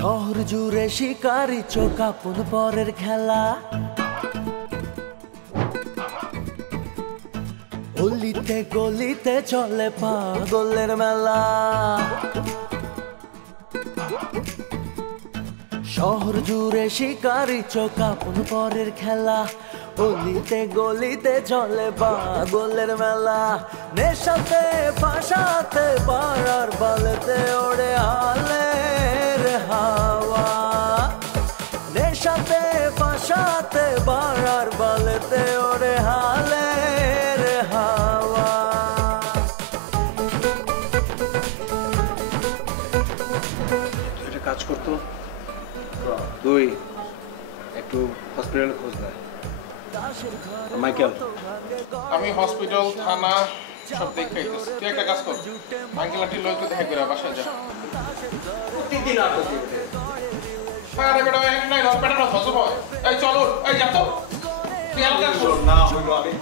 শহর জুড়ে শিকারি চোখ আপন পরের খেলা, অলিতে গলিতে চলে পাগলের মেলা। শহর জুড়ে শিকারি চোখ আপন পরের খেলা, অলিতে গলিতে চলে পাগলের মেলা। নেশাতে ফাঁসাতে পাড়ার বালেতে ওড়ে হালের হাওয়া, নেশাতে ফাঁসাতে পাড়ার বালেতে ওড়ে হালের হাওয়া। একটা কাজ করতো, তুই একটু হসপিটালে খোঁজ নেয়। মাইকেল, আমি হসপিটাল থানা সব দেখে আইতেছি। তুই একটা কাজ কর, আঙ্কেল আন্টির লোক দেখা করে বাসায় যা। প্রতিদিন আর আরে বেটা এক নাই হসপিটাল হসব হয়। এই চলো, এই যা তো। তুই আর কাজ কর না হইলো আমি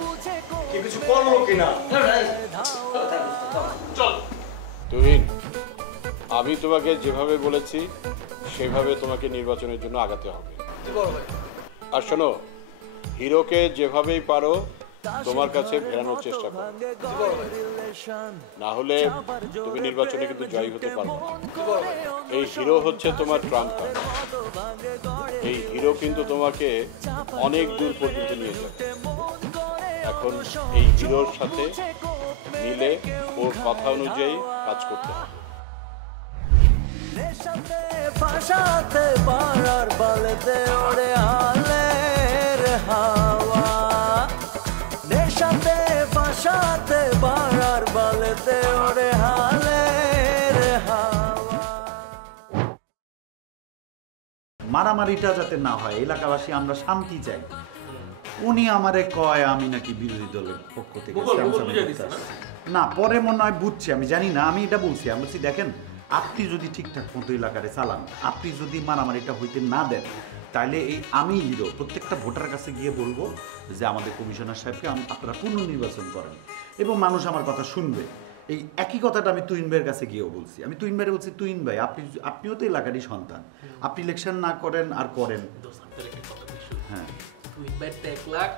কি কিছু করলো কিনা। চল। তুহিন, আমি তোমাকে যেভাবে বলেছি সেভাবে তোমাকে নির্বাচনের জন্য আগাতে হবে। আর শোনো, হিরোকে যেভাবেই পারো তোমার কাছে ফেরানোর চেষ্টা করো, না হলে তুমি নির্বাচনে কিন্তু জয়ী হতে পারবে না। এই হিরো হচ্ছে তোমার ট্রাম্প কার্ড। এই হিরো কিন্তু তোমাকে অনেক দূর পর্যন্ত নিয়ে যাবে। এখন এই হিরোর সাথে মিলে ওর কথা অনুযায়ী কাজ করতে হবে। নেশাতে ফাঁসাতে পাড়ার বালেতে ওড়ে হালের হাওয়া, নেশাতে ফাঁসাতে পাড়ার বালেতে ওড়ে হালের হাওয়া। মারামারিটা যাতে না হয়, এলাকাবাসী আমরা শান্তি চাই। উনি আমারে কয় আমি নাকি বিরোধী দলের পক্ষ থেকে না, পরে মনে হয় বুঝছি, আমি জানি না। আমি এটা বলছি, আমি বলছি দেখেন, আপনি যদি ঠিকঠাক মতো এলাকারে চালান, আপনি যদি মারামারিটা হইতে না দেন, তাহলে এই আমি হিরো প্রত্যেকটা ভোটার কাছে গিয়ে বলবো যে আমাদের কমিশনার সাহেবকে আপনারা পুনর্নির্বাচন করেন, এবং মানুষ আমার কথা শুনবে। এই একই কথাটা আমি তুহিন ভাইয়ের কাছে গিয়েও বলছি। আমি তুহিন ভাইয়ের বলছি, তুহিন ভাই আপনিও তো এলাকারই সন্তান, আপনি ইলেকশন না করেন আর করেন। হ্যাঁ, তুহিন ভাইয়ের 1 লাখ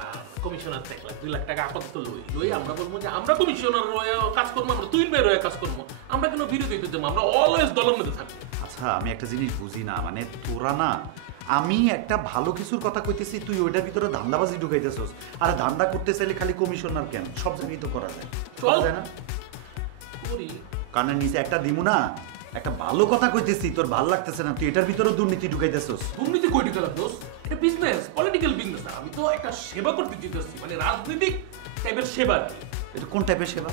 আর কমিশনার 1 লাখ, 2 লাখ টাকা আপাতত লই আমরা বলবো যে আমরা কমিশনার হয়ে কাজ করবো, আমরা তুহিন ভাইয়ের হয়ে কাজ করবো, আমরা কোনো বিরোধী হতে যাবো, আমরা অলওয়েজ দলের মধ্যে থাকবো। আচ্ছা, আমি একটা জিনিস বুঝি না, মানে তোরা না, আমি একটা ভালো কিছুর কথা কইতেছি, তুই ওইটার ভিতরে ধান্দাবাজি ঢুকাইতেছস। আর ধান্দা করতে চাইলে খালি কমিশনার কেন, সব জায়গায় তো করা যায়, করা যায় না? করি কানের নিচে একটা দিমু না, একটা ভালো কথা কইতেছি, তোর ভালো লাগতেছে না, তুই এটার ভিতরে দুর্নীতি ঢুকাইতেছস। দুর্নীতি কই ঢুকালাম দোষ? এটা বিজনেস, পলিটিক্যাল বিজনেস। আমি তো একটা সেবা করতে দিতেছি, মানে রাজনৈতিক টাইপের সেবা। এটা কোন টাইপের সেবা?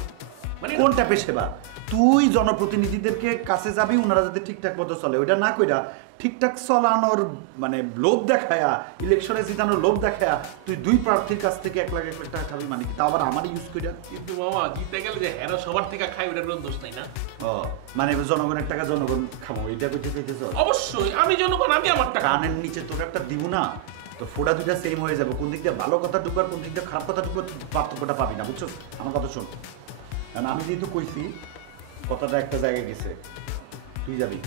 মানে কোন টাইপের সেবা? তুই জনপ্রতিনিধিদেরকে কাছে যাবি, ওনারা যাতে ঠিকঠাক মতো চলে, ওইটা না কইরা ঠিকঠাক চলানোর মানে লোভ দেখায়া, ইলেকশনে জিতানোর লোভ দেখায়া তুই 2 প্রার্থীর কাছ থেকে 1 লাখ 1 লাখ টাকা খাবি, মানে কি তাও আবার আমার ইউজ কইরা? কিন্তু মামা জিতে গেলে যে হেরা সবার থেকে খাই, ওটার কোনো দোষ নাই না। ও মানে জনগণের টাকা জনগণ খাবো, এটা কইতে চাইতেছ? অবশ্যই আমি জনগণ, আমি আমার টাকা। কানের নিচে তোর একটা দিব না, তো ফোড়া দুইটা সেম হয়ে যাবে। কোন দিক দিয়ে ভালো কথা ঢুকবার, কোন দিক দিয়ে খারাপ কথা ঢুকবার, পার্থক্যটা পাবি না, বুঝছো? আমার কথা শোন, কারণ আমি যেহেতু কইছি কথাটা একটা জায়গায় গেছে, তুই যাবি,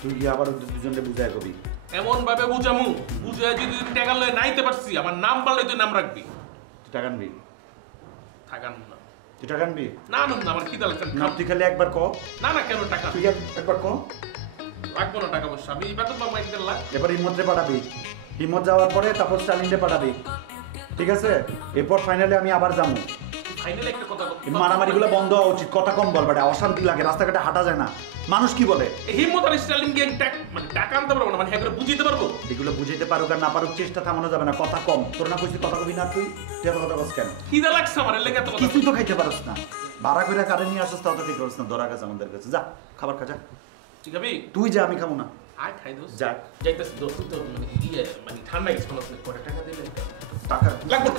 তুই গিয়ে আবার দুজনকে বুঝায় কবি। এমন ভাবে বুঝামু, বুঝায় যদি টাকা লয়ে নাইতে পারছি, আমার নাম পারলে তুই নাম রাখবি। তুই টাকা আনবি? টাকা না, তুই টাকা আনবি না না, আমার খিদা লাগছে না, তুই খালি একবার ক। না না, কেন টাকা? তুই একবার ক। রাখবো না টাকা পয়সা, আমি বেতন পাবো 1 লাখ। এবার হিম্মতরে পাঠাবি, হিম্মত যাওয়ার পরে তারপর স্টালিনরে পাঠাবি, ঠিক আছে? এরপর ফাইনালি আমি আবার যাবো। ফাইনালি একটা কথা, মারামারিগুলো বন্ধ হওয়া উচিত, কথা কম বল, বাট অশান্তি লাগে, রাস্তাঘাটে হাঁটা যায় না, মানুষ কি বলে? হিম্মত আর স্টালিন গ্যাং মানে টাকা আনতে পারবো না, মানে হ্যাঁ করে বুঝিতে পারবো। এগুলো বুঝাইতে পারুক আর না পারুক, চেষ্টা থামানো যাবে না, কথা কম। তোর না কইছি কথা কবি না, তুই এত কথা বলছ কেন? খিদা লাগছে আমার, এর লেগে এত কথা। কিছুই তো খাইতে পারছ না, ভাড়া করে কারে নিয়ে আসছ, তাও তো ঠিক করছ না, ধরা গেছে আমাদের কাছে। যা খাবার খা, যা। ঠিক আছে তুই যা, আমি খাবো না। আয় খাই দোস, যা। যাইতেছি দোস, তো মানে মানে ঠান্ডা গেছে, কোনো করে টাকা দিলে টাকা লাগবে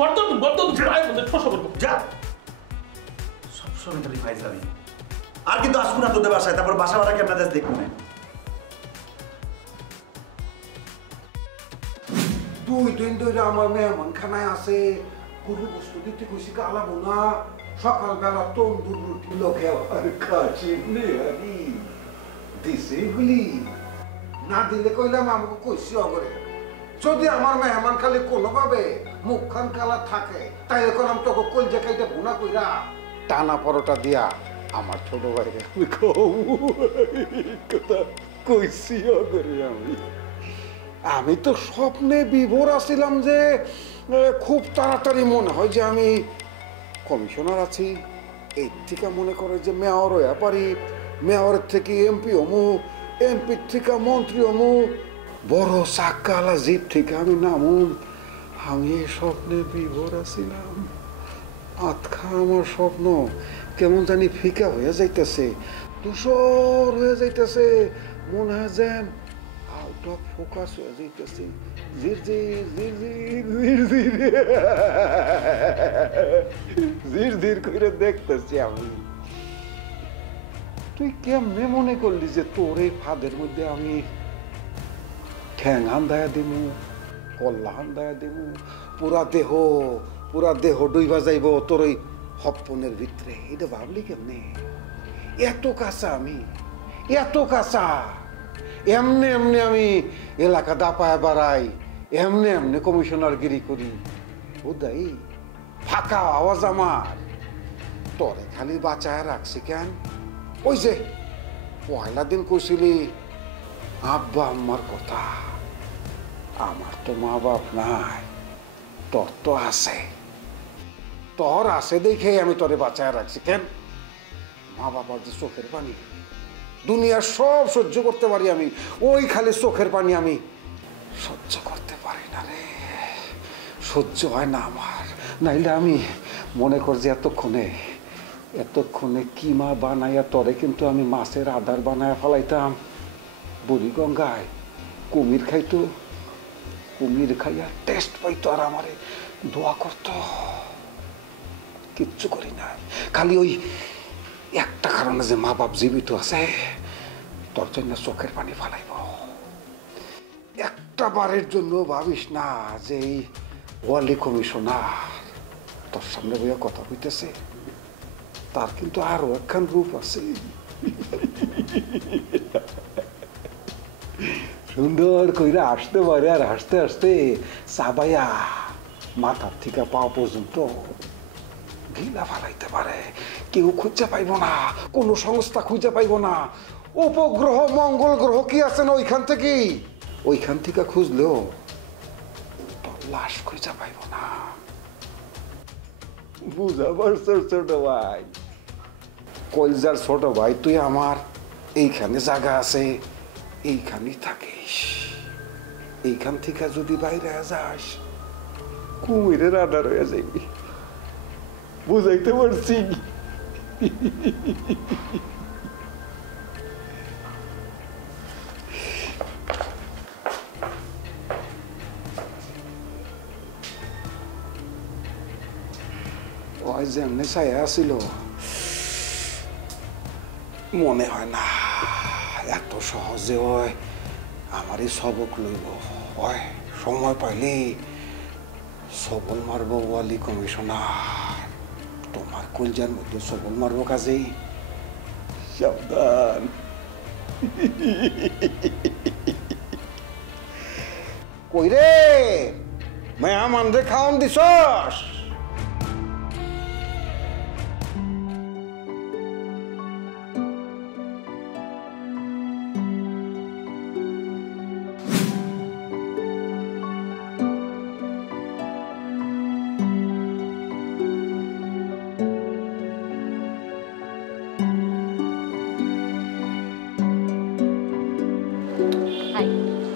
বর্তমান ভাই বন্ধু ঠোসা করবো। যা, সবসময় খালি ভাই যাবি, আর কিন্তু আসবো না তোদের বাসায়, তারপর বাসা ভাড়া কেমন দেশ দেখবো না। 2 দিন ধরে আমার মেহমান খানায় আছে, গরু বস্তু দিতে খুশি গালাবো না, সকালবেলা তন্দুর রুটি লোকে আবার কাশির নেহারি দিছে এগুলি না দিলে কইলাম আমাকে কইছি অগরে যদি আমার মেহমান খালি কোনোভাবে মুখখান কালা থাকে তাই করলাম তোকে কই জায়গাটা গুণা কইরা টানা পরোটা দিয়া আমার ছোট ভাইরে আমি কথা কইছি অগরে আমি তো স্বপ্নে বিভোর আছিলাম যে খুব তাড়াতাড়ি মনে হয় যে আমি কমিশনার আছি এই থেকে মনে করে যে মেয়র হইয়া পারি মেয়রের থেকে এমপি হমু এমপির থেকে মন্ত্রী হমু বড় চাক্কালা জিপ থেকে আমি নামুন আমি এই স্বপ্নে বিভোর আছিলাম আতখা আমার স্বপ্ন কেমন জানি ফিকা হয়ে যাইতেছে ধূসর হয়ে যাইতেছে মনে হয় যেন আউট অফ ফোকাস হয়ে যাইতেছে জির জির করে দেখতেছি আমি তুই কেমনে মনে করলি যে তোর এই ফাঁদের মধ্যে আমি ঠ্যাং হান্দায়া দিমু কল্লা হান্দায়া দিমু পুরা দেহ ডুইবা যাইব তোর ওই হপ্পনের ভিতরে এটা ভাবলি কেমনে এত কাঁচা আমি এত কাঁচা এমনি এমনি আমি এলাকা দাপায় বাড়াই এমনি এমনি কমিশনার গিরি করি বুঝাই ফাঁকা আওয়াজ আমার তোরে খালি বাঁচায় রাখছি কেন ওই যে পয়লা দিন কইছিলি আব্বা আম্মার কথা আমার তো মা বাপ নাই তোর তো আছে তোর আছে দেখে আমি তোরে বাঁচায় রাখছি কেন মা বাবার যে চোখের পানি দুনিয়ার সব সহ্য করতে পারি আমি ওই খালি চোখের পানি আমি সহ্য করতে পারি না রে সহ্য হয় না আমার নাইলে আমি মনে কর যে এতক্ষণে কিমা বানাইয়া তরে কিন্তু আমি মাছের আধার বানাইয়া ফেলাইতাম বুড়িগঙ্গায় কুমির খাইতো কুমির খাইয়া টেস্ট পাইতো আর আমারে দোয়া করতো কিচ্ছু করি না খালি ওই একটা কারণে যে মা বাপ জীবিত আছে তোর জন্য চোখের পানি ফালাইব একটা বারের জন্য ভাবিস না যে এই ওয়ালি কমিশনার তোর সামনে বইয়া কথা কইতেছে তার কিন্তু আরো একখান রূপ আছে সুন্দর কইরা আসতে পারে আর হাসতে হাসতে চাবাইয়া মাথার থেকে পা পর্যন্ত গিলা ফালাইতে পারে কেউ খুঁজে পাইব না কোনো সংস্থা খুঁজে পাইব না উপগ্রহ মঙ্গল গ্রহ কি আছে না ওইখান থেকে খুঁজলেও তোর লাশ খুঁজে পাইব না বুঝাবার ছোট ভাই কলজার ছোট ভাই তুই আমার এইখানে জায়গা আছে এইখানেই থাকিস এইখান থেকে যদি বাইরে যাস কুমিরের আডার হয়ে যাবি বুঝাইতে পারছি ওই যেমনি ছায়া ছিল মনে হয় না এত সহজে ওই আমারই সবক লইব ওই সময় পাইলে সবল মারব ওয়ালি কমিশনার তোমার কলজার মধ্যে সবল মারব কাজেই সাবধান কই রে মেহমান রে খাওয়ান দিছস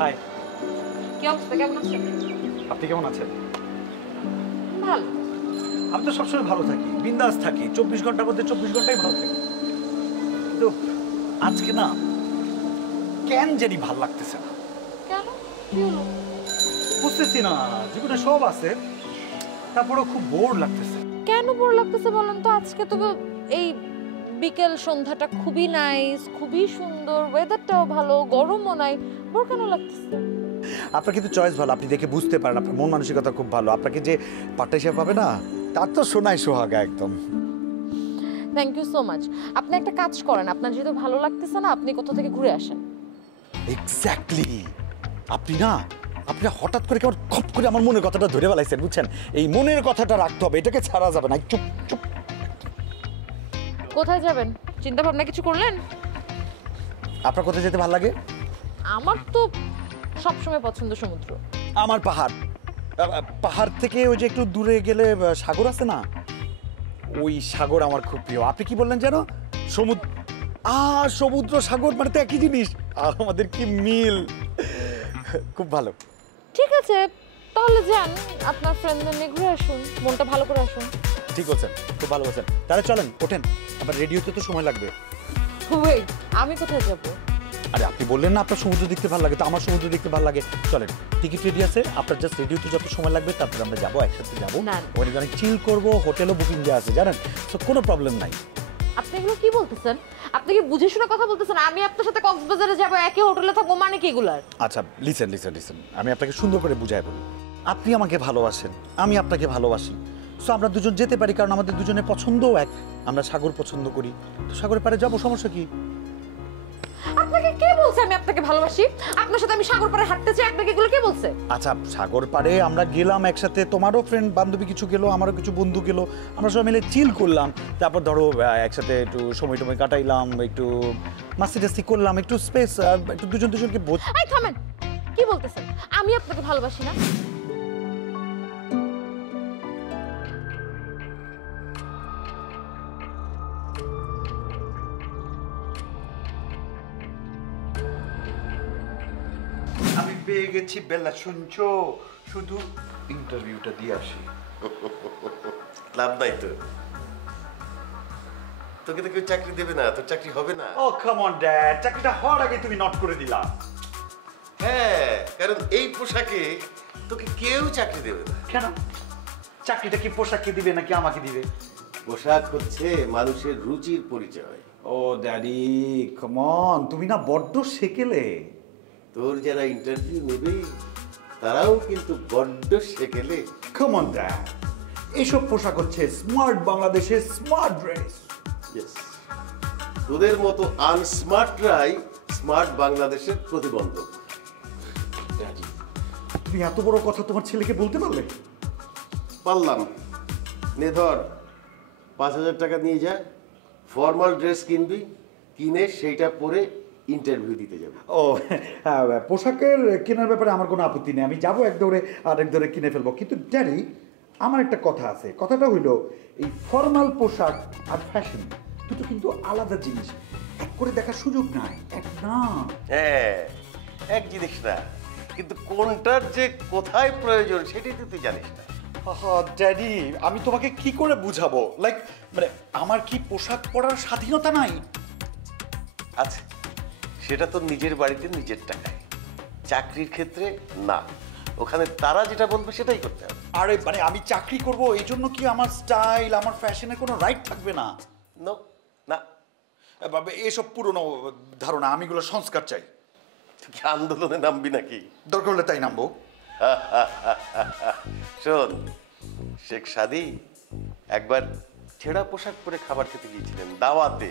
হাই কি অবস্থা, কেমন আছেন? আপনি কেমন আছেন? ভালো। আমি তো সবসময় ভালো থাকি, বিন্দাস থাকি, 24 ঘন্টার মধ্যে 24 ঘন্টাই ভালো থাকি। কিন্তু আজকে না কেন জানি ভাল লাগতেছে না। কেন? কি হলো? বুঝতেছি না, জীবনে সব আছে তারপরেও খুব বোর লাগতেছে। কেন বোর লাগতেছে বলেন তো? আজকে তো এই বিকেল সন্ধ্যাটা খুবই নাইস, খুবই সুন্দর, ওয়েদারটাও ভালো, গরমও নাই, বোর কেন লাগতেছে? আপনার কিন্তু চয়েস ভালো, আপনি দেখে বুঝতে পারেন, আপনার মন মানসিকতা খুব ভালো। আপনাকে যে পার্টনার হিসেবে পাবে না, তার তো সোনায় সোহাগা একদম। Thank you so much. আপনি একটা কাজ করেন, আপনার যেহেতু ভালো লাগতেছে না, আপনি কোথা থেকে ঘুরে আসেন। এক্স্যাক্টলি, আপনি হঠাৎ করে কেমন খপ করে আমার মনের কথাটা ধরে ফেলাইছেন, বুঝছেন? এই মনের কথাটা রাখতে হবে, এটাকে ছাড়া যাবে না। চুপ চুপ। কোথায় যাবেন চিন্তা ভাবনা কিছু করলেন? আপনার কোথায় যেতে ভালো লাগে? আমার তো সবসময় পছন্দ সমুদ্র। আমার পাহাড়। পাহাড় থেকে ওই যে একটু দূরে গেলে সাগর আছে না, ওই সাগর আমার খুব প্রিয়। আপনি কি বললেন যেন? সমুদ্র সাগর মানে তো একই জিনিস, আমাদের কি মিল। খুব ভালো। ঠিক আছে, তাহলে যান, আপনার ফ্রেন্ডদের নিয়ে ঘুরে আসুন, মনটা ভালো করে আসুন। ঠিক বলছেন, খুব ভালো বলছেন। তাহলে চলেন, ওঠেন। আবার রেডি হতে তো সময় লাগবে। ওয়েট, আমি কোথায় যাব? আরে আপনি বললেন না আপনার সমুদ্র দেখতে ভালো লাগে, তো আমার সমুদ্র দেখতে ভালো লাগে। চলেন, টিকিট রেডি আছে, আপনার জাস্ট রেডি হতে যত সময় লাগবে, তারপর আমরা যাবো, একসাথে যাবো। ওখানে অনেক চিল করবো, হোটেলও বুকিং দেওয়া আছে জানেন, তো কোনো প্রবলেম নাই। আপনি এগুলো কি বলতেছেন? আপনি কি বুঝে শুনে কথা বলতেছেন? আমি আপনার সাথে কক্সবাজারে যাবো, একই হোটেলে থাকবো, মানে কি এগুলার? আচ্ছা লিসেন, আমি আপনাকে সুন্দর করে বুঝাই বলি। আপনি আমাকে ভালোবাসেন, আমি আপনাকে ভালোবাসি, সো আমরা দুজন যেতে পারি, কারণ আমাদের দুজনের পছন্দও এক। আমরা সাগর পছন্দ করি, তো সাগরের পাড়ে যাবো, সমস্যা কি? আপনাকে কে বলছে আমি আপনাকে ভালোবাসি? আপনার সাথে আমি সাগর পাড়ে হাঁটতে চাই, আপনাকে এগুলো কে বলছে? আচ্ছা, সাগর পাড়ে আমরা গেলাম একসাথে, তোমারও ফ্রেন্ড বান্ধবী কিছু গেলো, আমারও কিছু বন্ধু গেলো, আমরা সবাই মিলে চিল করলাম, তারপর ধরো একসাথে একটু সময় কাটাইলাম, একটু মাস্তি টাস্তি করলাম, একটু স্পেস, একটু দুজনকে বোঝ। এই থামেন, কি বলতেছেন? আমি আপনাকে ভালোবাসি না? আমি পেয়ে গেছি বেলা, শুনছো? শুধু ইন্টারভিউটা দিয়ে আসি। লাভ নাই তো, তোকে তো কেউ চাকরি দেবে না, তোর চাকরি হবে না। ও কাম অন ড্যাড, চাকরিটা হওয়ার আগে তুমি নট করে দিলা। হ্যাঁ, কারণ এই পোশাকে তোকে কেউ চাকরি দেবে না। কেন? চাকরিটা কি পোশাককে দিবে নাকি আমাকে দিবে? পোশাক হচ্ছে মানুষের রুচির পরিচয়। ও ড্যাডি কাম অন, তুমি না বড্ড সেকেলে। তোর যারা ইন্টারভিউ নেবে তারাও কিন্তু বড্ড সেকেলে। কাম অন ড্যাড, এইসব পোশাক হচ্ছে স্মার্ট বাংলাদেশের স্মার্ট ড্রেস। তোদের মতো আনস্মার্টরাই স্মার্ট বাংলাদেশের প্রতিবন্ধক। তুমি এত বড় কথা তোমার ছেলেকে বলতে পারলে? পারলাম। নে ধর, 5,000 টাকা নিয়ে যা, ফর্মাল ড্রেস কিনবি, কিনে সেইটা পরে ইন্টারভিউ দিতে যাবে। ও হ্যাঁ, পোশাকের কেনার ব্যাপারে আমার কোনো আপত্তি নেই, আমি যাবো এক দৌড়ে আর এক দৌড়ে কিনে ফেলবো। কিন্তু ড্যাডি, আমার একটা কথা আছে, কথাটা হইলো এই ফর্মাল পোশাক আর ফ্যাশন দুটো কিন্তু আলাদা জিনিস, এক করে দেখার সুযোগ নাই। এক না, হ্যাঁ, এক জিনিস না, কিন্তু কোনটার যে কোথায় প্রয়োজন সেটাই তো তুই জানিস না। ড্যাডি, আমি তোমাকে কি করে বুঝাবো? লাইক মানে আমার কি পোশাক পরার স্বাধীনতা নাই? আচ্ছা, সেটা তো নিজের বাড়িতে নিজের টাকায়, চাকরির ক্ষেত্রে না, ওখানে তারা যেটা বলবে সেটাই করতে হবে। আরে মানে আমি চাকরি করব, এই জন্য কি আমার স্টাইল, আমার ফ্যাশনের কোনো রাইট থাকবে না? না, এসব পুরনো ধারণা, আমি এগুলো সংস্কার চাই। তুই কি আন্দোলনে নামবি নাকি? দরকার হলে তাই নামবো। শোন, শেখ সাদি একবার ছেঁড়া পোশাক পরে খাবার খেতে গিয়েছিলেন দাওয়াতে,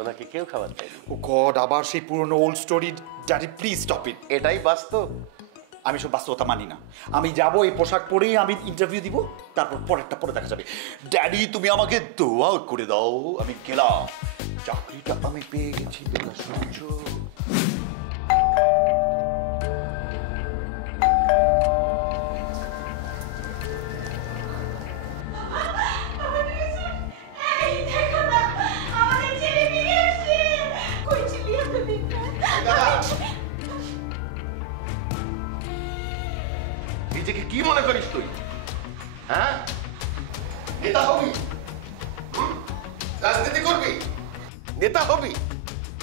ওনাকে কেউ খাবার দেয়নি। ও গড, আবার সেই পুরনো old story. Daddy please stop it. এটাই বাস্তব। আমি সব বাস্তবতা মানি না। আমি যাব, এই পোশাক পরেই আমি ইন্টারভিউ দিব, তারপর পরেরটা পরে দেখা যাবে। ড্যাডি, তুমি আমাকে দোয়া করে দাও, আমি গেলাম, চাকরিটা আমি পেয়ে গেছি। বেলা শুনছো? নিজেকে কি মনে করিস তুই? হ্যাঁ, নেতা হবি, রাজনীতি করবি, নেতা হবি,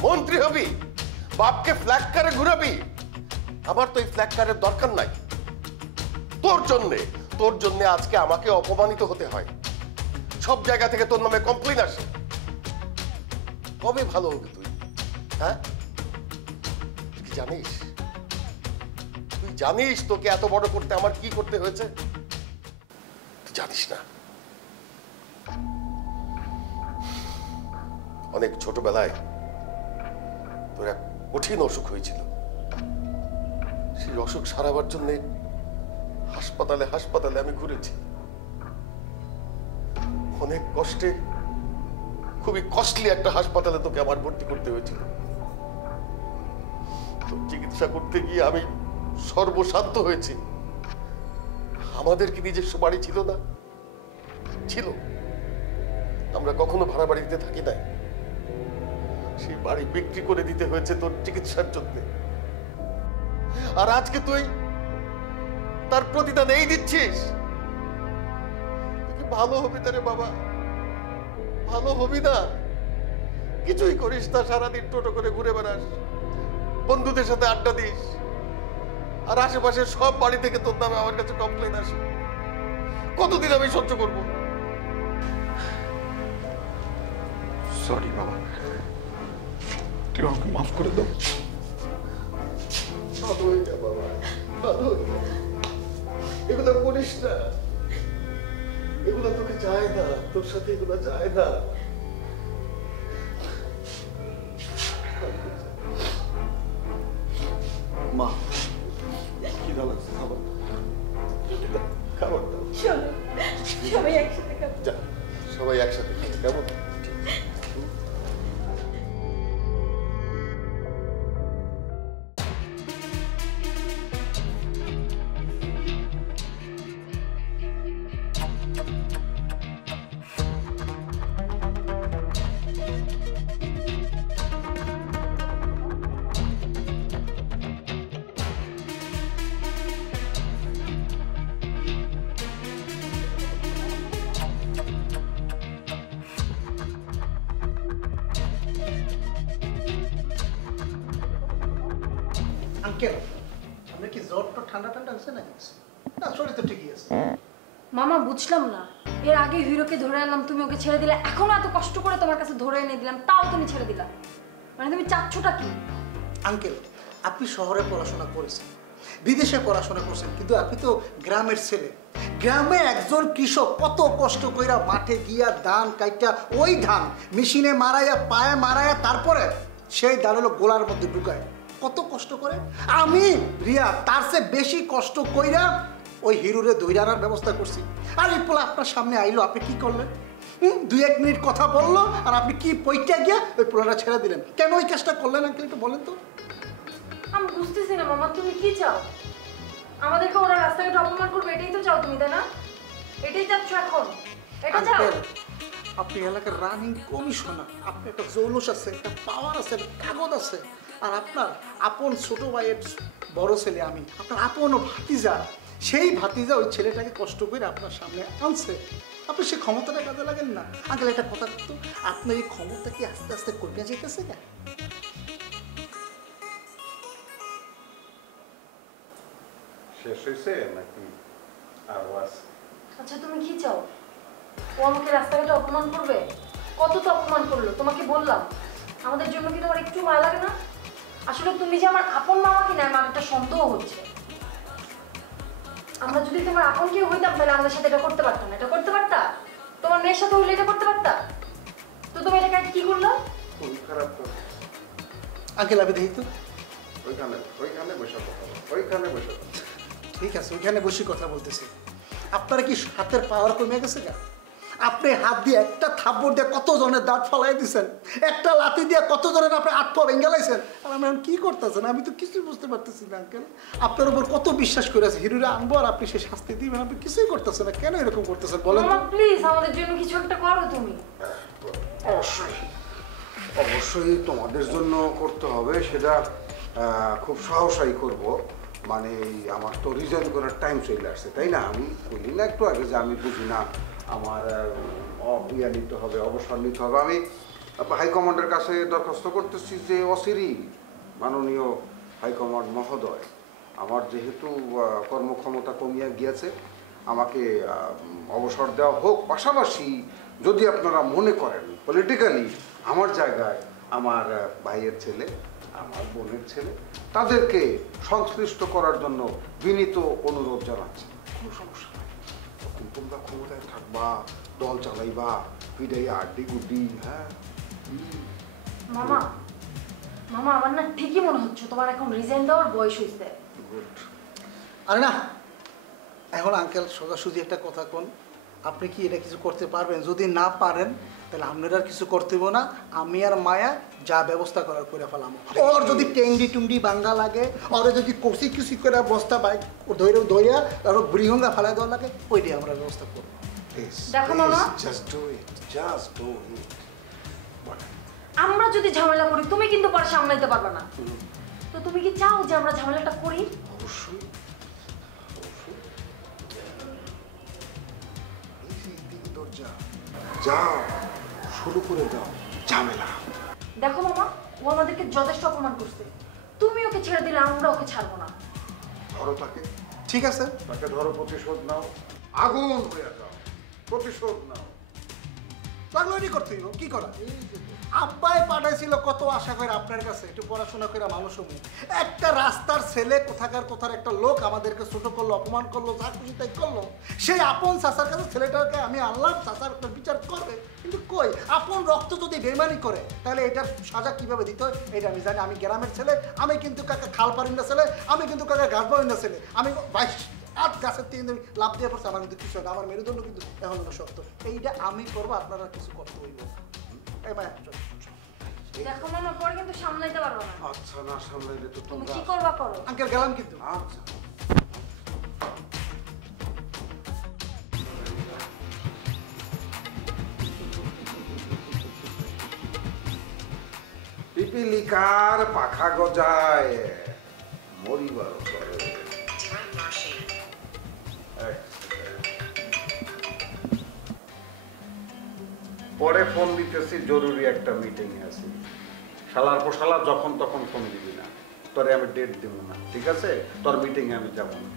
মন্ত্রী হবি, বাপকে ফ্ল্যাগ কারে ঘুরাবি? আমার তো এই ফ্ল্যাগ কারের দরকার নাই। তোর জন্যে আজকে আমাকে অপমানিত হতে হয়, সব জায়গা থেকে তোর নামে কমপ্লেন আসে। কবে ভালো হবি তুই? হ্যাঁ, তুই জানিস, তোকে এত বড় করতে আমার কি করতে হয়েছে? তুই জানিস না। অনেক ছোটবেলায় তোর এক কঠিন অসুখ হয়েছিল। সেই অসুখ সারাবার জন্য হাসপাতালে হাসপাতালে আমি ঘুরেছি। অনেক কষ্টে, খুবই কস্টলি একটা হাসপাতালে তোকে আমার ভর্তি করতে হয়েছিল। তোর চিকিৎসা করতে গিয়ে আমি সর্বশান্ত হয়েছি। আমাদের কি নিজস্ব বাড়ি ছিল না? ছিল। আমরা কখনো ভাড়া বাড়িতে থাকি নাই। সেই বাড়ি বিক্রি করে দিতে হয়েছে তোর চিকিৎসার জন্য। আর আজকে তুই তার প্রতিদান এই দিচ্ছিস। ভালো হবি না রে বাবা, ভালো হবি না। কিছুই করিস না, সারাদিন টোটো করে ঘুরে বেড়াস, বন্ধুদের সাথে আড্ডা দিস, আর আশেপাশে সব বাড়ি থেকে তোর নামে আমার কাছে কমপ্লেন আসে। কতদিন আমি সহ্য করবো? সরি বাবা, তুই আমাকে মাফ করে দাও। ভালো হয়ে যা বাবা, ভালো হয়ে যা। এগুলো করিস না, এগুলো তোকে যায় না, তোর সাথে এগুলো যায় না। মা, খিদা লাগছে, খাবার খাবার দাও। সবাই একসাথে খাবো। যা, সবাই একসাথে খাবে, কেমন? আঙ্কেল, আপনার কি জ্বর তো ঠান্ডা ঠান্ডা হচ্ছে নাকি? না, শরীর তো ঠিকই আছে। মামা বুঝলাম না, এর আগে হিরোকে ধরে আনলাম, তুমি ওকে ছেড়ে দিলে, এখনো এত কষ্ট করে তোমার কাছে ধরে এনে দিলাম, তাও তুমি ছেড়ে দিলা। মানে তুমি চাচ্ছটা কি? আঙ্কেল, আপনি শহরে পড়াশোনা করেছেন, বিদেশে পড়াশোনা করছেন, কিন্তু আপনি তো গ্রামের ছেলে। গ্রামে একজন কৃষক কত কষ্ট কইরা মাঠে গিয়া ধান কাইটা, ওই ধান মেশিনে মারাইয়া, পায়ে মারাইয়া, তারপরে সেই ধান হলো গোলার মধ্যে ঢুকায়, কত কষ্ট করে। আমি রিয়া তার চেয়ে বেশি কষ্ট কইরা ওই হিরোরে ধইরা আনার ব্যবস্থা করছি। আর এই পোলা আপনার সামনে আইলো, আপনি কি করলেন? 2-1 মিনিট কথা বললো আর আপনি কি পইটা গিয়া ওই পোলাটা ছেড়ে দিলেন। কেন ওই কাজটা করলেন আঙ্কেল, একটু বলেন তো। আমি বুঝতেছি না মামা, তুমি কি চাও? আমাদেরকে ওরা রাস্তাঘাটে অপমান করবে, এটাই তো চাও তুমি, তাই না? এটাই চাচ্ছ এখন? এটা চাও? আপনি এলাকার রানিং কমিশনার, আপনার একটা জৌলুস আছে, একটা পাওয়ার আছে, কাগজ আছে, আর আপনার আপন ছোট ভাইয়ের বড় ছেলে আমি, আপনার আপন ভাতিজা, সেই ভাতিজা ওই ছেলেটাকে কষ্ট করে আপনার সামনে আনছে, আপনি সেই ক্ষমতাটা কাজে লাগেন না। আঙ্কেল, একটা কথা তো, আপনার এই ক্ষমতা কি আস্তে আস্তে কমে যেতেছে না? শেষ হয়েছে নাকি আরো আছে? আচ্ছা তুমি কি চাও? ও আমাকে রাস্তাঘাটে অপমান করবে? কত তো অপমান করলো, তোমাকে বললাম। আমাদের জন্য কি তোমার একটু মায়া লাগে না? আসলে তুমি যে আমার আপন মামা কিনা আমার একটা সন্দেহ হচ্ছে। আমরা যদি তোমার আপন কেউ হইতাম তাহলে আমাদের সাথে এটা করতে পারতাম না। এটা করতে পারতা? তোমার মেয়ের সাথে হইলে এটা করতে পারতা? তো তুমি এটা কি করলো? খুব খারাপ তো। আঙ্কেল, আমি দেখি তো। ওইখানে বসে কথা বল, ওইখানে বসে। ঠিক আছে, ওইখানে বসে কথা বলতেছি। আপনারা কি হাতের পাওয়ার কমে গেছে গা? আপনি হাত দিয়ে একটা থাপ্পড় দিয়ে কত জনের দাঁত ফালাই দিচ্ছেন, একটা লাথি দিয়ে কত জনের আপনি আট পা ভেঙে লাইছেন, আর আমি এখন কি করতেছেন আমি তো কিছুই বুঝতে পারতেছি না আঙ্কেল। আপনার উপর কত বিশ্বাস করে আছে, হিরোরা আনবো আর আপনি সে শাস্তি দিবেন, আপনি কিছুই করতেছেন না। কেন এরকম করতেছেন বলেন তো? প্লিজ আমাদের জন্য কিছু একটা করো তুমি। অবশ্যই অবশ্যই তোমাদের জন্য করতে হবে, সেটা খুব সাহসাই করব। মানে আমার তো রিজাইন করার টাইম চলে আসছে, তাই না? আমি বলি না একটু আগে যে আমি বুঝি না, আমার ইয়া নিতে হবে, অবসর নিতে হবে। আমি হাইকমান্ডের কাছে দরখাস্ত করতেছি যে অচিরেই মাননীয় হাইকমান্ড মহোদয়, আমার যেহেতু কর্মক্ষমতা কমিয়ে গিয়েছে, আমাকে অবসর দেওয়া হোক। পাশাপাশি যদি আপনারা মনে করেন পলিটিক্যালি আমার জায়গায় আমার ভাইয়ের ছেলে, আমার বোনের ছেলে, তাদেরকে সংশ্লিষ্ট করার জন্য বিনীত অনুরোধ জানাচ্ছি। কোনো সমস্যা নেই, তখন তোমরা ক্ষমতায় থাকবা, দল চালাইবা, পিডাইয়া আড্ডি গুড্ডি, হ্যাঁ মামা মামা আমার না ঠিকই মনে হচ্ছে তোমার এখন রিজাইন দেওয়ার বয়স হয়েছে। আরে না, এখন আঙ্কেল সোজাসুজি একটা কথা কোন, আপনি কি এটা কিছু করতে পারবেন? যদি না পারেন তাহলে আপনারা আর কিছু করতে হবে না, আমি আর মায়া যা ব্যবস্থা করার করে ফেলাম। ওর যদি টেংডি টুংডি বাঙ্গা লাগে, ওর যদি কষি কুচি করে বস্তা বাইক ধরে ধরিয়া আর বৃহঙ্গা ফেলাই দেওয়া লাগে, ওইটাই আমরা ব্যবস্থা করবো। দেখো মামা, আমরা যদি ঝামেলা করি তুমি কিন্তু পরে সামলাইতে পারবে না। তো তুমি কি চাও যে আমরা ঝামেলাটা করি? অবশ্যই যাও, শুরু করে দাও ঝামেলা। দেখো মামা, ও আমাদেরকে যথেষ্ট অপমান করছে, তুমি ওকে ছেড়ে দিলে আমরা ওকে ছাড়বো না। ধরো তাকে, ঠিক আছে? তাকে ধরো, প্রতিশোধ নাও, আগুন হয়ে যাও, প্রতিশোধ নাও। লাগলো এটি করতে হইব, কি করা? আব্বাই পাঠাইছিল কত আশা করে আপনার কাছে, একটু পড়াশোনা করে মানুষ হবো। একটা রাস্তার ছেলে কোথাকার একটা লোক আমাদেরকে ছোট করলো, অপমান করলো, যা খুশি তাই করলো। সেই আপন চাচার কাছে ছেলেটাকে আমি আনলাম, চাচার একটা বিচার করবে। কিন্তু কই, আপন রক্ত যদি বেমানি করে তাহলে এটার সাজা কিভাবে দিতে হয় এটা আমি জানি। আমি গ্রামের ছেলে, আমি কিন্তু কাকা খাল পারিন্দা ছেলে, আমি কিন্তু কাকা গাছ পারিন্দা ছেলে। আমি 22 গাছের 3 দিন লাভ দিয়ে পড়ছে, আমার কিন্তু কিছু হয় না, আমার মেরুদণ্ড কিন্তু এখন শক্ত। এইটা আমি করবো, আপনারা কিছু করতে হইব। এই মায়া, দেখো মামা, পরে কিন্তু সামলাইতে পারবো না। আচ্ছা, না সামলাইলে তো তুমি তোমরা। কি করবা করো। আঙ্কেল গেলাম কিন্তু। আচ্ছা, পিপিলিকার পাখা গজায় মরিবার করে। পরে ফোন দিতেছি, জরুরি একটা মিটিং এ আছি। শালার পোশালা যখন তখন ফোন দিবি না, তোরে আমি ডেট দিব না, ঠিক আছে? তোর মিটিং এ আমি যাব না।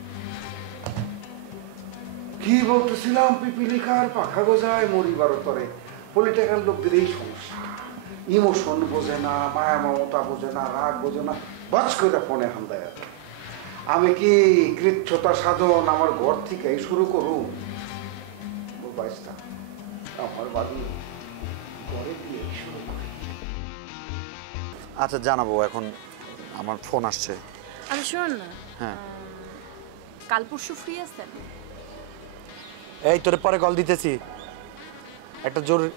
কি বলতেছিলাম? পিপিলিকার পাখা গজায় মরিবার তরে। পলিটিক্যাল লোকদের এই সমস্যা, ইমোশন বোঝে না, মায়া মমতা বোঝে না, রাগ বোঝে না, বাস করে ফোনে হামদায় আছে। আমি কি কৃচ্ছতা সাধন আমার ঘর থেকেই শুরু করুন? বাইশটা আমার বাড়ি ঘরে দিয়ে শুরু করি। আচ্ছা জানাবো, এখন আমার ফোন আসছে। আচ্ছা শোন না, হ্যাঁ কাল পরশু ফ্রি আছেন? এই তোরে পরে কল দিতেছি, একটা জরুরি।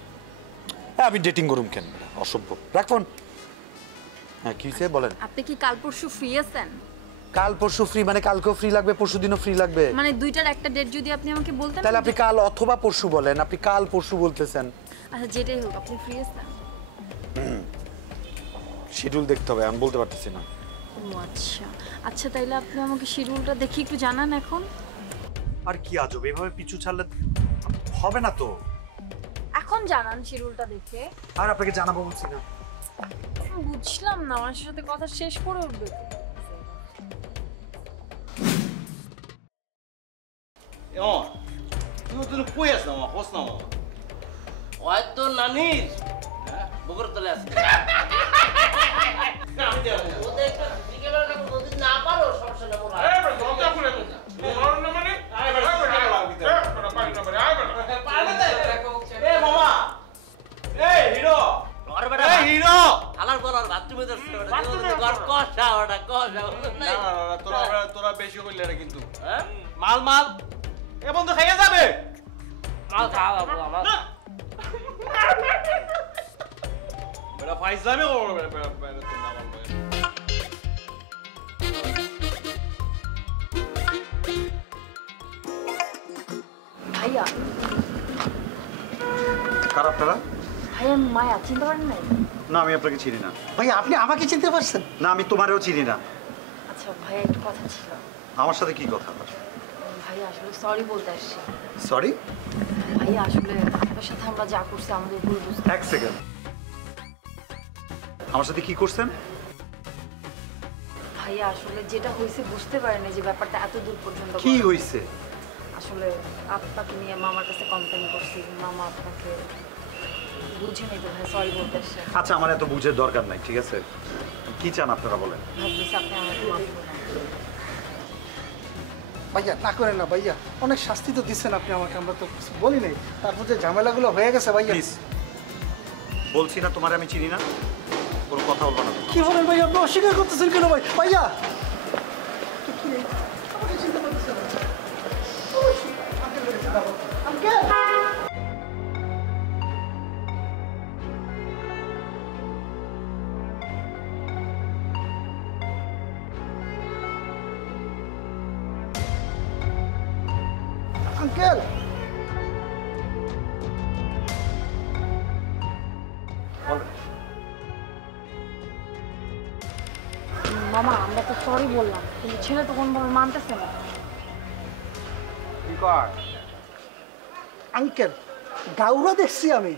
হ্যাঁ আমি ডেটিং করুম কেন, অসভ্য। রাখ ফোন। হ্যাঁ কি হয়েছে বলেন। আপনি কি কাল পরশু ফ্রি আছেন? কাল পরশু ফ্রি মানে কালকেও ফ্রি লাগবে, পরশু দিনও ফ্রি লাগবে? মানে দুইটার একটা ডেট যদি আপনি আমাকে বলতেন। তাহলে আপনি কাল অথবা পরশু বলেন, আপনি কাল পরশু বলতেছেন। আচ্ছা যেটাই হোক, আপনি ফ্রি আছেন? শিডিউল দেখতে হবে, আমি বলতে পারতেছি না। ও আচ্ছা আচ্ছা, তাইলে আপনি আমাকে শিডিউলটা দেখি একটু জানান এখন। আর কি আজব, এভাবে পিছু ছাড়লে হবে না তো। এখন জানান শিডিউলটা দেখে। আর আপনাকে জানাবো বলছি না। বুঝলাম না, আমার সাথে কথা শেষ করে উঠবে তো। তুমি কই আছ না হস না হয়তো নানির বগর তলে আছে। ওদের একটা বিকেলের কাছে যদি না পারো সমস্যা না মোরা। এই বড় দরজা খুলে দাও। তোমার না মানে আয় বড় পারি না মানে আয় বড় পারবে তো। এ মামা, এই হিরো আর বড় এই হিরো আলার বলার বাথরুমে ধরছে ওটা ঘর কষা ওটা কষা। না না তোরা বেশি কইলে এটা কিন্তু হ্যাঁ মাল মাল এ বন্ধু খাইয়া যাবে। মাল খাওয়াবো আমার বেটা ফাইজলামি করো বেটা তো না মাল ভাইয়া। কার আপনারা? ভাইয়া মায়া, চিনতে পারেন নাই? না আমি আপনাকে চিনি না। ভাই আপনি আমাকে চিনতে পারছেন? না আমি তোমারেও চিনি না। আচ্ছা ভাইয়া, একটু কথা ছিল। আমার সাথে কি কথা? ভাইয়া আসলে সরি বলতে আসছি। সরি? ভাইয়া আসলে আপনার সাথে আমরা যা করছি আমাদের ভুল বুঝতে। এক সেকেন্ড, আমার সাথে কি করছেন? ভাইয়া আসলে যেটা হয়েছে বুঝতে পারেনি যে ব্যাপারটা এত দূর পর্যন্ত। কি হয়েছে? আসলে আপনাকে নিয়ে মামার কাছে কমপ্লেন করছি, মামা আপনাকে বুঝে নিতে। ভাই সরি বলতে আসছে। আচ্ছা আমার এত বুঝের দরকার নাই, ঠিক আছে? কি চান আপনারা বলেন। ভাবতেছি আপনি আমাকে মাফ করুন। ভাইয়া না করেন না ভাইয়া, অনেক শাস্তি তো দিচ্ছেন আপনি আমাকে, আমরা তো কিছু বলি নাই। তারপর যে ঝামেলাগুলো হয়ে গেছে ভাইয়া। প্লিজ, বলছি না তোমার আমি চিনি না। কোনো কথা বলবো না। কি বলেন ভাই, আপনি অস্বীকার করতেছেন কেন ভাই? ভাইয়া আঙ্কেল, মামা আমরা তো সরি বললাম, কিন্তু ছেলে তো কোনোভাবে মানতেছে না। আঙ্কেল গাউরা দেখছি আমি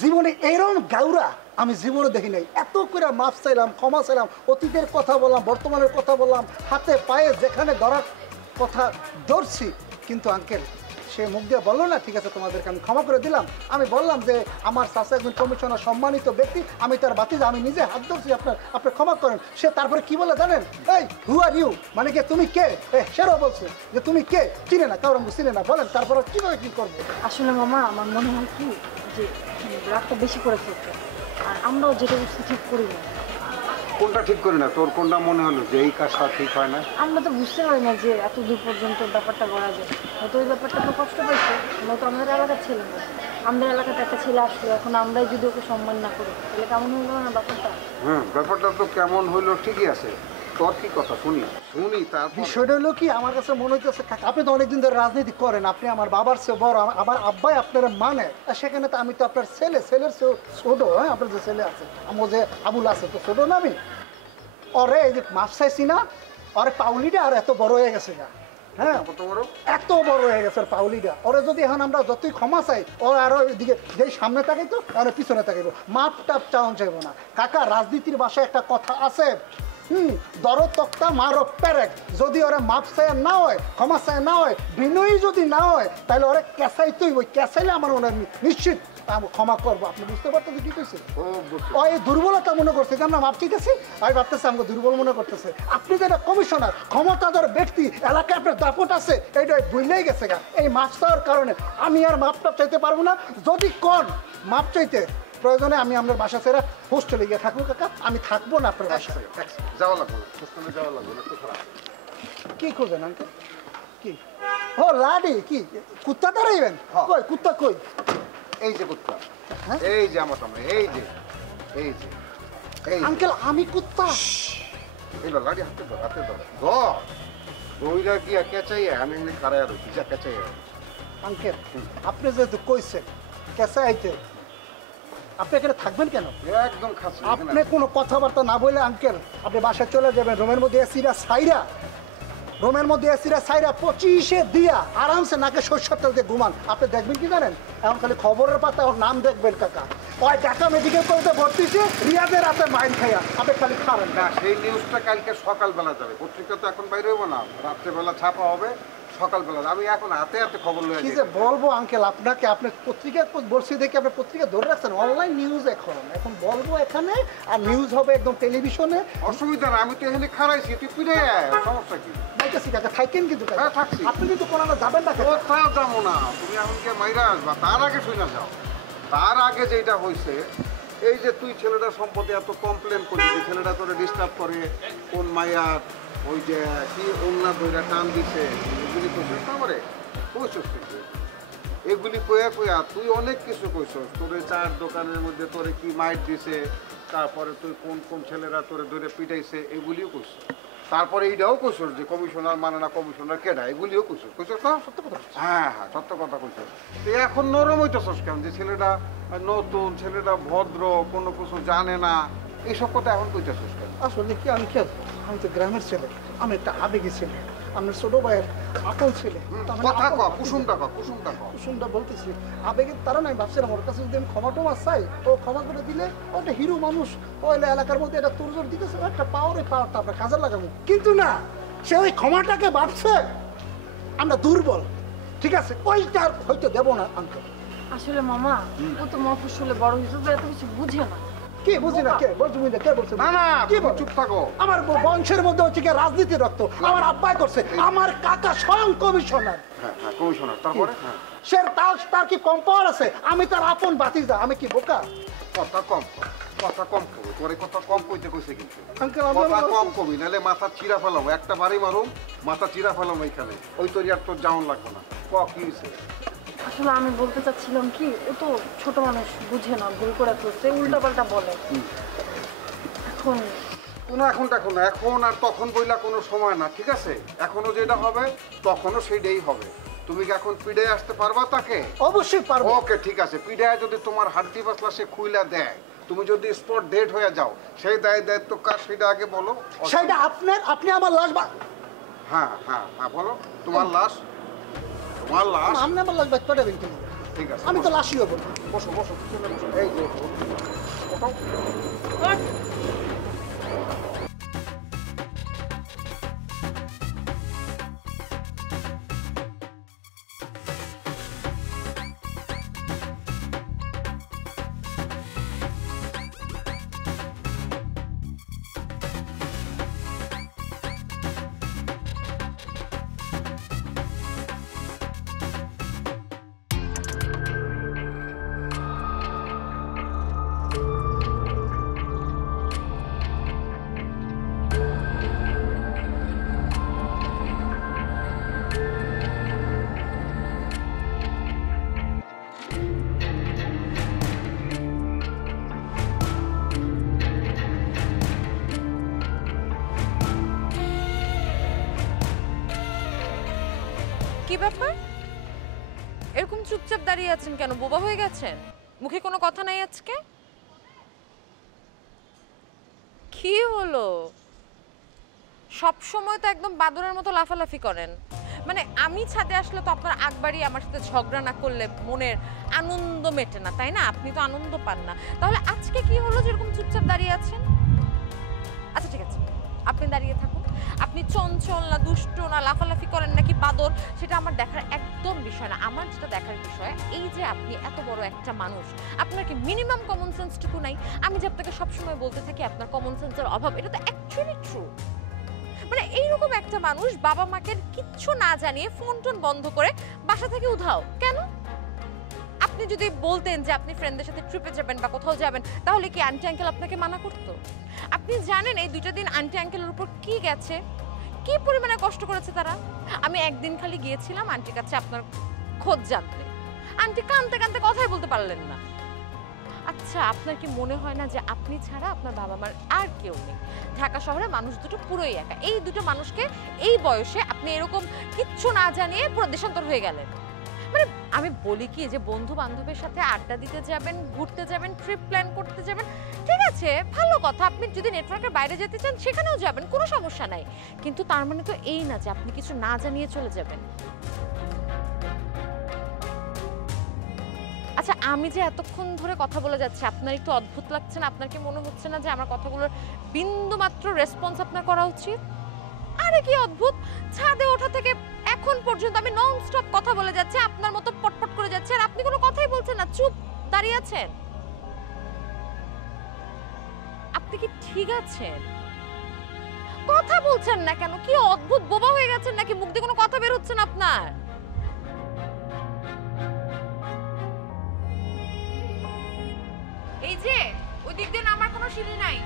জীবনে, এরকম গাউরা আমি জীবনে দেখি নাই। এত করে মাফ চাইলাম, ক্ষমা চাইলাম, অতীতের কথা বললাম, বর্তমানের কথা বললাম, হাতে পায়ে যেখানে ধরার কথা ধরছি, কিন্তু আঙ্কেল সে মুখ দিয়ে বললো না ঠিক আছে তোমাদেরকে আমি ক্ষমা করে দিলাম। আমি বললাম যে আমার চাচা একজন কমিশনার সম্মানিত ব্যক্তি, আমি তার বাতিজা, আমি নিজে হাত ধরছি, আপনি ক্ষমা করেন। সে তারপরে কি বলে জানেন? এই হু আর ইউ, মানে কি তুমি কে? সেটাও বলছে যে তুমি কে, চিনে না, কারণ চিনে না। বলেন তারপরে কীভাবে কী করবো? আসলে মামা আমার মনে হয় কি যে রাগটা বেশি করে ফেলছে, আর আমরাও যেটা বুঝতে ঠিক করি না। কোনটা ঠিক করি না? তোর কোনটা মনে হলো যে এই কাজটা ঠিক হয় না? আমরা তো বুঝতে পারি না যে এত দূর পর্যন্ত ব্যাপারটা করা যায়। হয়তো ওই ব্যাপারটা তো কষ্ট পাইছে, নয়তো আমাদের এলাকার ছেলে না, আমাদের এলাকাতে একটা ছেলে আসলো, এখন আমরাই যদি ওকে সম্মান না করি তাহলে কেমন হইলো না ব্যাপারটা? ব্যাপারটা তো কেমন হইলো ঠিকই আছে, তোর কি কথা শুনি তার বিষয়টা হলো কি, আমার কাছে মনে হইতেছে আপনি তো অনেকদিন ধরে রাজনীতি করেন, আপনি আমার বাবার চেয়ে বড়, আমার আব্বাই আপনার মানে, আর সেখানে তো আমি তো আপনার ছেলের চেয়েও ছোট। হ্যাঁ, আপনার যে ছেলে আছে, আমার যে আবুল আছে তো ছোট না আমি। ওরে এই যে মাছ চাইছি না, ওরে পাউলিটা আর এত বড় হয়ে গেছে গা। হ্যাঁ, এত বড় হয়ে গেছে পাউলিটা। ওরে যদি এখন আমরা যতই ক্ষমা চাই, ও আরো এদিকে যেই সামনে তাকাইতো আর পিছনে তাকাইবো, মাপ টাপ চাওয়ান চাইবো না। কাকা, রাজনীতির ভাষায় একটা কথা আছে, দর তক্তা মারো পেরেক। যদি ওরা মাপ চায় না হয়, ক্ষমা চায় না হয়, বিনয়ী যদি না হয়, তাহলে ওরা ক্যাসাইতেই, ওই ক্যাসাইলে আমার মনে নিশ্চিত ক্ষমা করবো। আপনি বুঝতে পারতেছে কি কইছে? ও এই দুর্বলতা মনে করছে যে আমরা মাপ চাইতেছি, আমি ভাবতেছি আমাকে দুর্বল মনে করতেছে। আপনি যে একটা কমিশনার, ক্ষমতাধর ব্যক্তি, এলাকায় আপনার দাপট আছে, এইটা ভুললেই গেছে গা। এই মাপ চাওয়ার কারণে আমি আর মাপ টাপ চাইতে পারবো না। যদি কোন মাপ চাইতে প্রয়োজনে আমি আপনার বাসা ছেড়ে হোস্টেলে গিয়ে থাকবো। কাকা, আমি থাকবো না আপনার বাসা। যাওয়া লাগবে না, হোস্টেলে যাওয়া লাগবে না, একটু খারাপ। কি খোঁজেন আঙ্কেল? কি? ও লাডি, কি কুত্তা তারাইবেন? কই কুত্তা কই? এই যে কুত্তা, এই যে আমার সামনে, এই যে এই যে আঙ্কেল আমি কুত্তা? এই লাডি হাতে ধর, হাতে ধর, ধর দইরা কি কেচাইয়া আমি এমনি খারাই আর যা কেচাইয়া। আঙ্কেল আপনি যেহেতু কইছেন কেঁচা আইতে, আপনি এখানে থাকবেন কেন? একদম খাচ্ছি। আপনি কোনো কথাবার্তা না বলে আঙ্কেল আপনি বাসায় চলে যাবেন, রুমের মধ্যে এসিরা সাইরা, রুমের মধ্যে এসিরা সাইরা 25-এ দিয়া আরামসে নাকে সরষের তেল দিয়ে ঘুমান। আপনি দেখবেন কি জানেন, এখন খালি খবরের পাতা ওর নাম দেখবেন কাকা, ওই ঢাকা মেডিকেল কলেজে ভর্তি হয়েছে রিয়াদের রাতে মাইন খাইয়া। আপনি খালি খাবেন না, সেই নিউজটা কালকে সকালবেলা যাবে, পত্রিকা তো এখন বাইরে হবো না, রাত্রেবেলা ছাপা হবে, সকালবেলা। আমি এখন হাতে হাতে খবর লয়ে কি যে বলবো আঙ্কেল আপনাকে, আপনি পত্রিকা বলছি দেখে আপনি পত্রিকা ধরে রাখছেন, অনলাইন নিউজ এখন বলবো এখানে, আর নিউজ হবে একদম টেলিভিশনে। অসুবিধা না, আমি তো এখানে খারাইছি, তুই ফিরে সমস্যা কি? বলতেছি কাকা থাকেন, কিন্তু থাকছি। আপনি কিন্তু কোনো যাবেন না। কোথাও যাবো না, তুমি এমনকি মাইরা আসবা, তার আগে শুনে যাও। তার আগে যেটা হয়েছে, এই যে তুই ছেলেটার সম্পত্তি এত কমপ্লেন করি, যে ছেলেটা তোরে ডিস্টার্ব করে, কোন মাইয়ার ওই যে কি অন্যা ধইরা টান দিছে, এগুলি কইছিস না আমারে, কইছিস তুই এগুলি কইয়া কইয়া তুই অনেক কিছু কইছিস। তোরে চার দোকানের মধ্যে তোরে কি মাইট দিছে, তারপরে তুই কোন কোন ছেলেরা তোরে ধরে পিটাইছে, এগুলিও কইছিস। তারপরে এইটাও কইছিস যে কমিশনার মানে না, কমিশনার কেডা, এগুলিও কইছিস। কইছিস না? সত্য কথা। হ্যাঁ হ্যাঁ, সত্য কথা কইছিস। তুই এখন নরম হইতেছিস কেন, যে ছেলেটা নতুন, ছেলেটা ভদ্র, কোনো কিছু জানে না, এইসব কথা এখন কইতেছিস কেন? আসলে কি আঙ্কেল, আমি তো গ্রামের ছেলে, আমি একটা আবেগী ছেলে, আমার ছোট ভাইয়ের আপন ছেলে। কুসুমটা বলতেছি আবেগের তারা নাই, ভাবছিলাম ওর কাছে যদি আমি ক্ষমা টমা চাই, ও ক্ষমা করে দিলে ও একটা হিরো মানুষ, ও এলাকার মধ্যে একটা তোরজোর দিতেছে, একটা পাওয়ারটা আপনার কাজে লাগাবো। কিন্তু না, সে ওই ক্ষমাটাকে ভাবছে আমরা দুর্বল। ঠিক আছে, ওইটা হয়তো দেবো না আঙ্কেল। আসলে মামা ও তো মফস্বলে বড় হয়েছে, তো এত কিছু বুঝে না। কি বুঝি না? কে বলছো? কে বলছে? না না, চুপ থাকো। আমার বংশের মধ্যে হচ্ছে কি রাজনীতি রক্ত, আমার আব্বাই করছে, আমার কাকা স্বয়ং কমিশনার। হ্যাঁ কমিশনার, তারপরে সে তার কি কম পাওয়ার আছে? আমি তার আপন ভাতিজা, আমি কি বোকা? কথা কম, কথা কম কবি, তোর কথা কম কইতে কইছে কিন্তু আঙ্কেল কথা কম কবি, নাহলে মাথা চিরা ফেলাম, একটা বাড়ি মারুম মাথা চিরা ফেলাম এইখানে, ওই তোর আর তোর যাওন লাগবে না। ক কি হয়েছে? আসলে আমি বলতে চাচ্ছিলাম কি, ও তো ছোট মানুষ, বুঝে না, ভুল করে ফেলছে, উল্টাপাল্টা বলে। এখন কোনো এখন দেখো না, এখন আর তখন বইলা কোনো সময় না, ঠিক আছে? এখনো যেটা হবে তখনও সেইটাই হবে। তুমি কি এখন পিড়ে আসতে পারবা তাকে? অবশ্যই পারবো। ওকে ঠিক আছে, পিড়ে যদি তোমার হাড্ডি পাতলা সে খুইলা দেয়, তুমি যদি স্পট ডেট হয়ে যাও, সেই দায়িত্ব কার সেটা আগে বলো। সেটা আপনার, আপনি আমার লাশ হ্যাঁ হ্যাঁ হ্যাঁ বলো, তোমার লাশ, তোমার লাশ আপনি আমার লাশ বাচ্চাটা বের করে দেবেন। ঠিক আছে, আমি তো লাশই হবো। বসো বসো, চলে বসো, এই যে ওঠো। কি ব্যাপার, এরকম চুপচাপ দাঁড়িয়ে আছেন কেন? বোবা হয়ে গেছেন? মুখে কোনো কথা নাই আজকে? কি হলো? সব সময় তো একদম বাদরের মতো লাফালাফি করেন। মানে আমি ছাদে আসলে তো আপনার আগবাড়ি আমার সাথে ঝগড়া না করলে মনের আনন্দ মেটে না, তাই না? আপনি তো আনন্দ পান না, তাহলে আজকে কি হলো যে এরকম চুপচাপ দাঁড়িয়ে আছেন? আচ্ছা ঠিক আছে, আপনি দাঁড়িয়ে থাকুন। আপনি চঞ্চল না, দুষ্ট না, লাফালাফি করেন নাকি বাদর, সেটা আমার দেখার একদম বিষয় না। আমার যেটা দেখার বিষয়, এই যে আপনি এত বড় একটা মানুষ, আপনার কি মিনিমাম কমন সেন্সটুকু নাই? আমি যে আপনাকে সবসময় বলতে থাকি আপনার কমন সেন্সের অভাব, এটা তো অ্যাকচুয়ালি ট্রু। মানে এইরকম একটা মানুষ বাবা মাকে কিচ্ছু না জানিয়ে ফোন টোন বন্ধ করে বাসা থেকে উধাও কেন? আপনি যদি বলতেন যে আপনি ফ্রেন্ডদের সাথে ট্রিপে যাবেন বা কোথাও যাবেন, তাহলে কি আন্টি আঙ্কেল আপনাকে মানা করতো? আপনি জানেন এই 2টা দিন আন্টি আঙ্কেলের উপর কি গেছে, কি পরিমাণে কষ্ট করেছে তারা? আমি একদিন খালি গিয়েছিলাম আন্টির কাছে আপনার খোঁজ জানতে, আন্টি কাঁদতে কাঁদতে কথাই বলতে পারলেন না। আচ্ছা, আপনার কি মনে হয় না যে আপনি ছাড়া আপনার বাবা মার আর কেউ নেই? ঢাকা শহরে মানুষ দুটো পুরোই একা। এই 2টো মানুষকে এই বয়সে আপনি এরকম কিচ্ছু না জানিয়ে পুরো দেশান্তর হয়ে গেলেন। মানে আমি বলি কি, যে বন্ধু বান্ধবের সাথে আড্ডা দিতে যাবেন, ঘুরতে যাবেন, ট্রিপ প্ল্যান করতে যাবেন, ঠিক আছে ভালো কথা। আপনি যদি নেটওয়ার্কের বাইরে যেতে চান সেখানেও যাবেন, কোনো সমস্যা নাই, কিন্তু তার মানে তো এই না যে আপনি কিছু না জানিয়ে চলে যাবেন। আচ্ছা, আমি যে এতক্ষণ ধরে কথা বলে যাচ্ছি, আপনার একটু অদ্ভুত লাগছে না? আপনার কি মনে হচ্ছে না যে আমার কথাগুলোর বিন্দু মাত্র রেসপন্স আপনার করা উচিত? আরে কি অদ্ভুত, ছাদে ওঠা থেকে এখন পর্যন্ত আমি নন স্টপ কথা বলে যাচ্ছি, আপনার মতো পটপট করে যাচ্ছে, আর আপনি কোনো কথাই বলছেন না, চুপ দাঁড়িয়ে আছেন। আপনি কি ঠিক আছেন? কথা বলছেন না কেন? কি অদ্ভুত, বোবা হয়ে গেছেন নাকি? মুখ দিয়ে কোনো কথা বের হচ্ছে না আপনার? এই যে ওই দিক দিয়ে নামার কোনো সিঁড়ি নাই।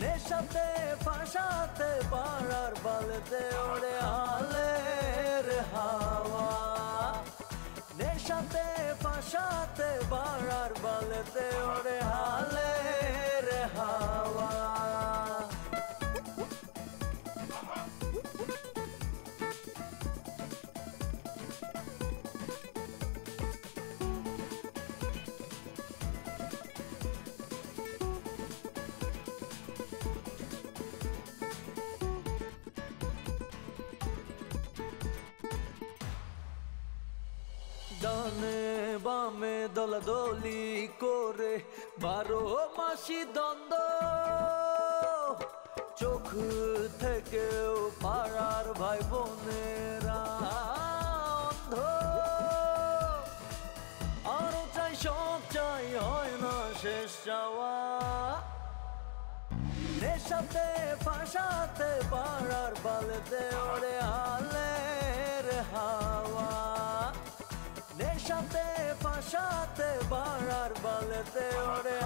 নেশাতে ফাঁসাতে পাড়ার বালতে ওরে আলের হাওয়া, নেশাতে ফাঁসাতে পাড়ার বালতে ওরে হালের হাওয়া। ডানে বামে দলাদলি করে 12 মাসি দ্বন্দ্ব, চোখ থেকেও নেশাতে ফাঁসাতে পাড়ার বালতে ওরে আলের হাওয়া নেশাতে ফাঁসাতে পাড়ার বালতে ওরে